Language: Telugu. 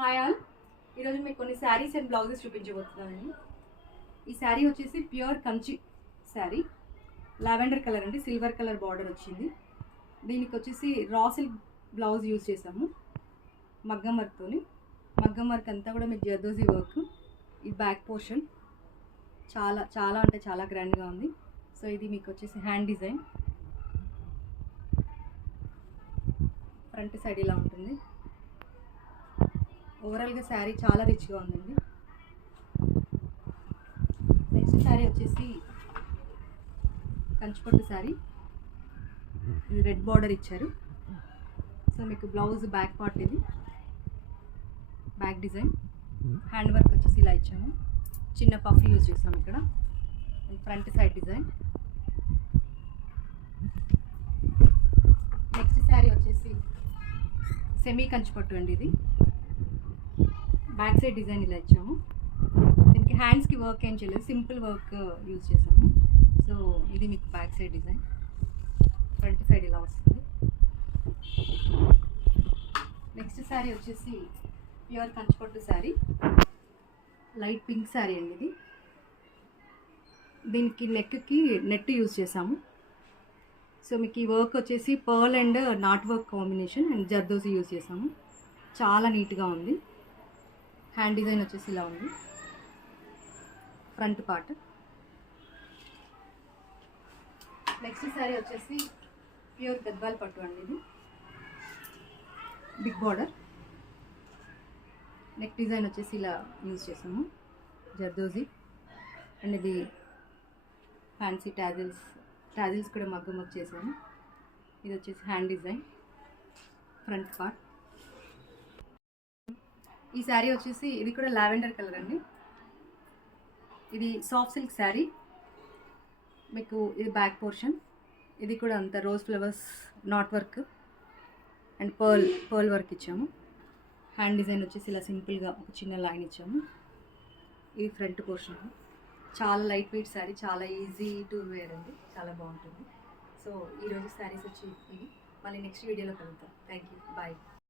హాయ్ ఆల్, ఈరోజు మీకు కొన్ని శారీస్ అండ్ బ్లౌజెస్ చూపించబోతున్నాను. ఈ శారీ వచ్చేసి pure Kanchi sari, lavender colour అండి, సిల్వర్ కలర్ బార్డర్ వచ్చింది. దీనికి వచ్చేసి రా సిల్క్ బ్లౌజ్ యూజ్ చేసాము మగ్గం వర్క్తోని. మగ్గం వర్క్ అంతా కూడా మీకు జర్దోజీ వర్క్. ఈ బ్యాక్ పోర్షన్ చాలా చాలా అంటే చాలా గ్రాండ్గా ఉంది. సో ఇది మీకు వచ్చేసి హ్యాండ్ డిజైన్, ఫ్రంట్ సైడ్ ఇలా ఉంటుంది. ఓవరాల్గా శారీ చాలా రిచ్గా ఉందండి. నెక్స్ట్ శారీ వచ్చేసి కంచిపట్టు శారీ, ఇది రెడ్ బార్డర్ ఇచ్చారు. సో మీకు బ్లౌజ్ బ్యాక్ పార్ట్, ఇది బ్యాక్ డిజైన్, హ్యాండ్ వర్క్ వచ్చేసి ఇలా ఇచ్చాము. చిన్న పఫ్ యూజ్ చేసాము ఇక్కడ. Front side design. Next sari వచ్చేసి సెమీ కంచిపట్టు అండి. ఇది బ్యాక్ సైడ్ డిజైన్ ఇలా ఇచ్చాము. దీనికి హ్యాండ్స్కి వర్క్ ఏం చేయలేదు, సింపుల్ వర్క్ యూజ్ చేసాము. సో ఇది మీకు back side design, front side ఇలా వస్తుంది. నెక్స్ట్ శారీ వచ్చేసి ప్యూర్ కంచిపట్టు శారీ, లైట్ పింక్ శారీ అండి. ఇది దీనికి నెక్కి నెట్ యూజ్ చేసాము. సో మీకు ఈ వర్క్ వచ్చేసి pearl and not work combination and zardozi use చేసాము. చాలా నీట్గా ఉంది. హ్యాండ్ డిజైన్ వచ్చేసి ఇలా ఉంది, ఫ్రంట్ పార్ట్. నెక్స్ట్ శారీ వచ్చేసి ప్యూర్ గద్వాల్ పట్టు అండి. ఇది బిగ్ బార్డర్, నెక్ డిజైన్ వచ్చేసి ఇలా యూజ్ చేసాము, జర్దోజీ. అండ్ ఇది ఫ్యాన్సీ టాజిల్స్ కూడా మగ్గం వర్క్ చేసాము. ఇది వచ్చేసి హ్యాండ్ డిజైన్, ఫ్రంట్ పార్ట్. ఈ శారీ వచ్చేసి ఇది కూడా లావెండర్ కలర్ అండి. ఇది సాఫ్ట్ సిల్క్ శారీ. మీకు ఇది బ్యాక్ పోర్షన్, ఇది కూడా అంత rose flowers not work and pearl work ఇచ్చాము. హ్యాండ్ డిజైన్ వచ్చేసి ఇలా సింపుల్గా ఒక చిన్న లైన్ ఇచ్చాము. ఇది ఫ్రంట్ పోర్షన్. చాలా లైట్ వెయిట్ శారీ, చాలా ఈజీ టు వేర్ అండి, చాలా బాగుంటుంది. సో ఈరోజు శారీస్ వచ్చి ఇవి. మళ్ళీ నెక్స్ట్ వీడియోలో కలుగుతాం. Thank you, bye.